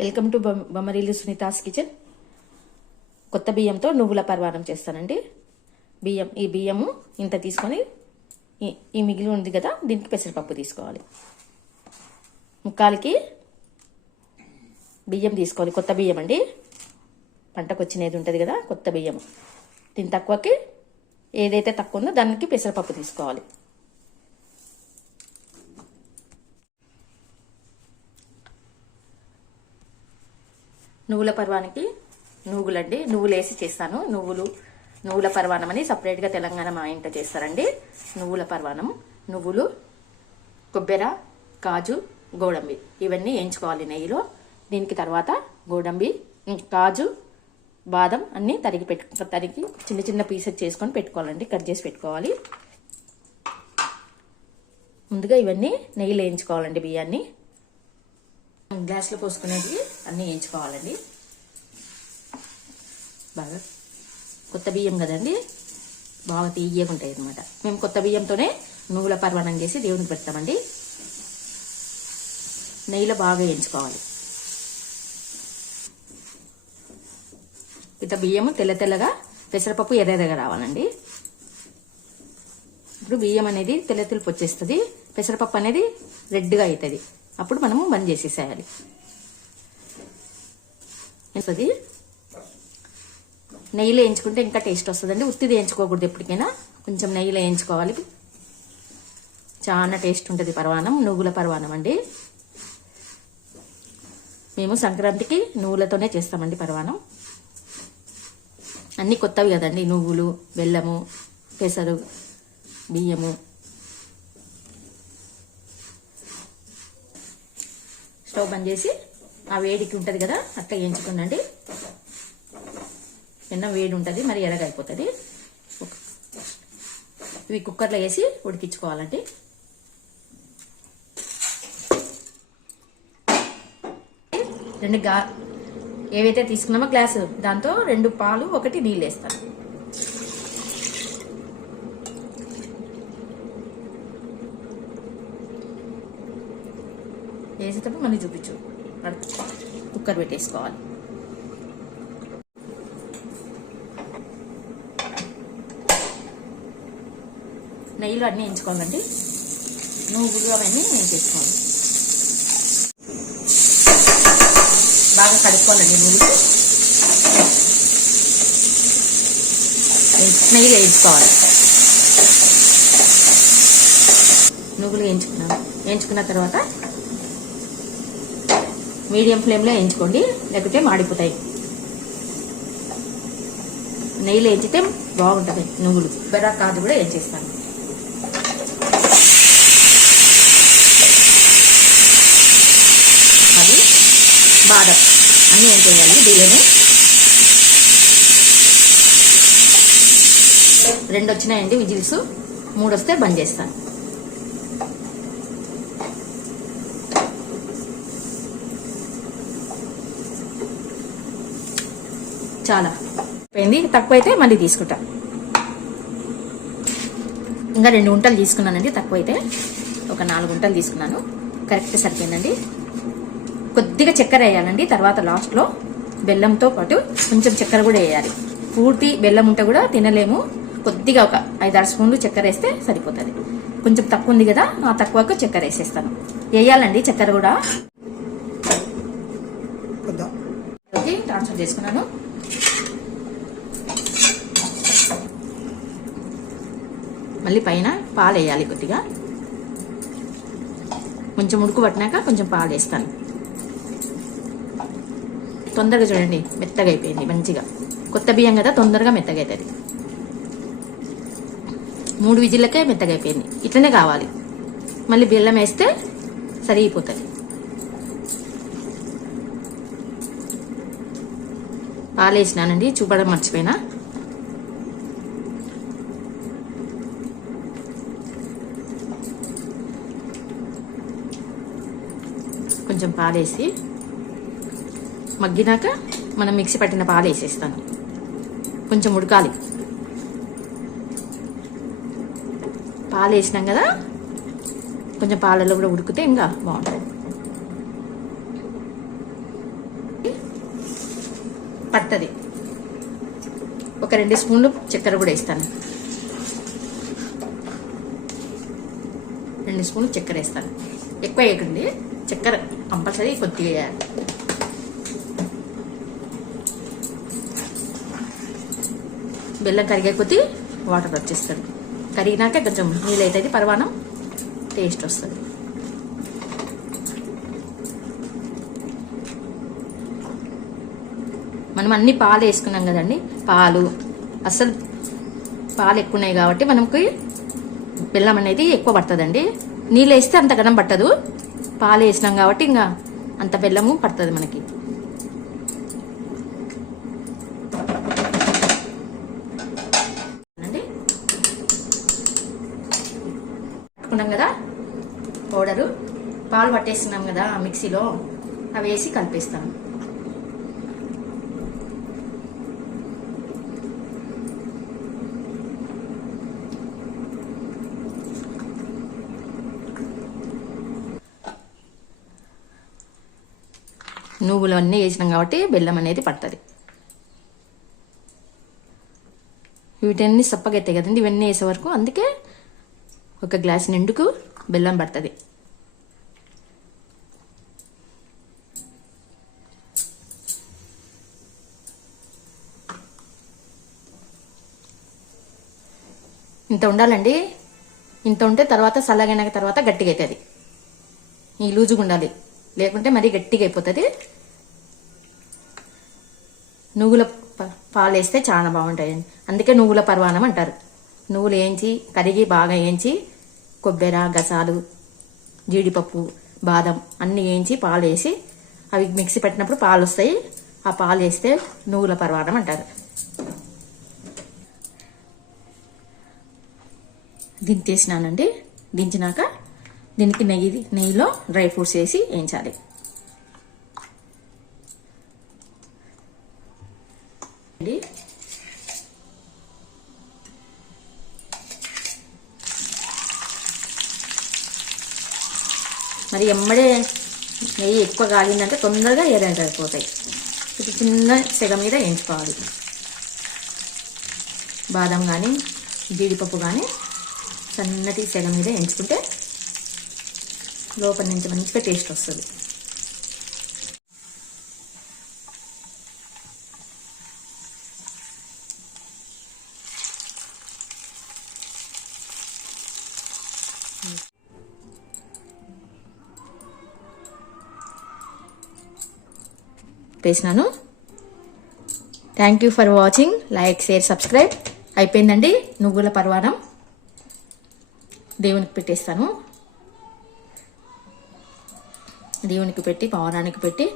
Welcome to బొమ్మరీలు Sunitha's kitchen. కొత్త బియ్యంతో నువ్వుల పర్వాణం చేస్తానండి. బియ్యం ఈ బియ్యము ఇంత తీసుకొని ఈ- ఈ మిగిలి ఉంది కదా దీనికి పెసరపప్పు తీసుకోవాలి. ముక్కాలకి బియ్యం తీసుకోవాలి. కొత్త బియ్యం అండి. పంటకు వచ్చినది ఉంటుంది కదా కొత్త బియ్యం దీని తక్కువకి ఏదైతే తక్కువ ఉందో దానికి పెసరపప్పు తీసుకోవాలి. నువ్వుల పర్వానికి నువ్వులండి నువ్వులు వేసి చేస్తాను. నువ్వులు నువ్వుల పర్వాణం అని సపరేట్గా తెలంగాణ మా ఇంట చేస్తారండి. నువ్వుల పర్వాణం నువ్వులు కొబ్బెర కాజు గోడంబి. ఇవన్నీ వేయించుకోవాలి నెయ్యిలో. దీనికి తర్వాత గోడంబి కాజు బాదం అన్నీ తరిగి పెట్టు తరిగి చిన్న చిన్న పీసెస్ చేసుకొని పెట్టుకోవాలండి. కట్ చేసి పెట్టుకోవాలి. ముందుగా ఇవన్నీ నెయ్యిలో వేయించుకోవాలండి బియ్యాన్ని. గ్యాస్లో పోసుకునేది అన్నీ వేయించుకోవాలండి. బాగా కొత్త బియ్యం కదండి బాగా తీయగా ఉంటాయి అనమాట మేము కొత్త బియ్యంతోనే నువ్వుల పర్వణం చేసి దేవునికి పెడతామండి. నెయ్యిలో బాగా వేయించుకోవాలి. ఇంత బియ్యము తెల్ల తెల్లగా పెసరపప్పు ఎర్రెర్రగా రావాలండి. ఇప్పుడు బియ్యం అనేది తెల్ల తెలుపు వచ్చేస్తుంది పెసరపప్పు అనేది రెడ్గా అవుతుంది అప్పుడు మనము బంద్ చేసేసేయాలి. వస్తుంది. నెయ్యిలో వేయించుకుంటే ఇంకా టేస్ట్ వస్తుందండి. ఉత్తిది వేయించుకోకూడదు ఎప్పటికైనా. కొంచెం నెయ్యిలో వేయించుకోవాలి. చాలా టేస్ట్ ఉంటుంది పర్వాణం నువ్వుల పర్వాణం అండి. మేము సంక్రాంతికి నువ్వులతోనే చేస్తామండి పర్వాణం అన్నీ కొత్తవి కదండి నువ్వులు బెల్లము పెసరు బియ్యము. స్టవ్ బంద్ చేసి ఆ వేడికి ఉంటుంది కదా అట్లా ఎంచుకుండండి నిన్న వేడి ఉంటుంది మరి ఎరగైపోతుంది ఇవి కుక్కర్లో వేసి ఉడికించుకోవాలండి. రెండు గా ఏవైతే తీసుకున్నామో గ్లాసు దాంతో రెండు పాలు ఒకటి నీళ్ళు వేస్తాను. వేసేటప్పుడు మళ్ళీ చూపించు. నడుపు. కుక్కర్ పెట్టేసుకోవాలి. నెయ్యిలు అన్నీ ఎంచుకోవాలండి నువ్వులు అవన్నీ వేయించేసుకోవాలి. బాగా కడుక్కోవాలండి నువ్వులు. నెయ్యి వేయించుకోవాలి. నువ్వులు వేయించుకున్నాను వేయించుకున్న తర్వాత మీడియం ఫ్లేమ్లో వేయించుకోండి లేకపోతే మాడిపోతాయి. నెయ్యిలో వేయించితే బాగుంటుంది నువ్వులు. బెర్ర కాదు కూడా వేయించేస్తాను. అది బాదం. అన్నీ ఏం చేయాలి? బిర్యానీ రెండు వచ్చినాయండి విజిల్స్. మూడు వస్తే బంద్ చేస్తాను. చాలా. అయిపోయింది తక్కువైతే మళ్ళీ తీసుకుంటా. ఇంకా రెండు గుంటలు తీసుకున్నానండి తక్కువైతే. ఒక నాలుగు గుంటలు తీసుకున్నాను. కరెక్ట్ సరిపోయిందండి. కొద్దిగా చక్కెర వేయాలండి తర్వాత లాస్ట్లో బెల్లంతో పాటు కొంచెం చక్కెర కూడా వేయాలి. పూర్తి బెల్లం ఉంటే కూడా తినలేము. కొద్దిగా ఒక ఐదారు స్పూన్లు చక్కెర వేస్తే సరిపోతుంది. కొంచెం తక్కువ ఉంది కదా ఆ తక్కువకు చక్కెర వేసేస్తాను. వేయాలండి చక్కెర కూడా. ట్రాన్స్ఫర్ చేసుకున్నాను. మళ్ళీ పైన పాలు వేయాలి కొద్దిగా. కొంచెం ఉడుకు పట్టినాక కొంచెం పాలు వేస్తాను తొందరగా చూడండి మెత్తగా అయిపోయింది మంచిగా. కొత్త బియ్యం కదా తొందరగా మెత్తగా అవుతుంది మూడు విజిల్లకే మెత్తగా అయిపోయింది. ఇట్లనే కావాలి. మళ్ళీ బెల్లం వేస్తే సరిగిపోతుంది పాలు వేసినానండి చూపడం మర్చిపోయినా. కొంచెం పాలేసి మగ్గినాక మనం మిక్సీ పట్టిన పాలు వేసేస్తాను కొంచెం ఉడకాలి. పాలు వేసినాం కదా కొంచెం పాలలో కూడా ఉడికితే ఇంకా బాగుంటుంది. పడుతుంది ఒక రెండు స్పూన్లు చక్కెర కూడా వేస్తాను. రెండు స్పూన్లు చక్కెర వేస్తాను. ఎక్కువ వేయకండి. చక్కెర కంపల్సరీ కొద్దిగా వేయాలి. బెల్లం కరిగే కొద్దీ వాటర్ వచ్చేస్తుంది కరిగినాక కొంచెం నీళ్ళు అవుతుంది పరవానం టేస్ట్ వస్తుంది. మనం అన్ని పాలు వేసుకున్నాం కదండి పాలు. అసలు పాలు ఎక్కువ ఉన్నాయి కాబట్టి మనకి బెల్లం అనేది ఎక్కువ పడుతుందండి. నీళ్ళు వేస్తే అంత గనం పట్టదు. పాలు వేసినాం కాబట్టి ఇంకా అంత బెల్లము పడుతుంది మనకి. అండి. పట్టుకున్నాం కదా పౌడరు. పాలు పట్టేస్తున్నాం కదా మిక్సీలో. అవి వేసి కలిపేస్తాను నువ్వులు అన్నీ వేసినాం కాబట్టి బెల్లం అనేది పడుతుంది. వీటన్ని సప్పగెత్తాయి కదండి ఇవన్నీ వేసే వరకు అందుకే ఒక గ్లాస్ నిండుకు బెల్లం పడుతుంది. ఇంత ఉండాలండి. ఇంత ఉంటే తర్వాత చల్లగైన తర్వాత గట్టిగా అవుతుంది ఈ లూజుగా ఉండాలి లేకుంటే మరీ గట్టిగా అయిపోతుంది. నువ్వుల ప- పాలు వేస్తే చాలా బాగుంటాయండి అందుకే నువ్వుల పర్వాణం అంటారు. నువ్వులు వేయించి కరిగి బాగా వేయించి కొబ్బరి గసాలు జీడిపప్పు బాదం అన్నీ వేయించి పాలు వేసి అవి మిక్సీ పెట్టినప్పుడు పాలు వస్తాయి. ఆ పాలు వేస్తే నువ్వుల పర్వాణం అంటారు. దించేసినానండి దించినాక దీనికి నెయ్యి నెయ్యిలో డ్రై ఫ్రూట్స్ వేసి వేయించాలి. మరి ఎమ్మడే నెయ్యి ఎక్కువ కాలిందంటే తొందరగా ఏదంటే అయిపోతాయి. ఇది చిన్న సెగ మీద వేయించుకోవాలి. బాదం కానీ జీడిపప్పు కానీ సన్నటి సెగ మీద ఎంచుకుంటే లోపల నుంచి మంచిగా టేస్ట్ వస్తుంది. వేసినాను. Thank you for watching like share subscribe అయిపోయిందండి. నువ్వుల పర్వాణం. దేవునికి పెట్టేస్తాను. దేవునికి పెట్టి పౌరానికి పెట్టి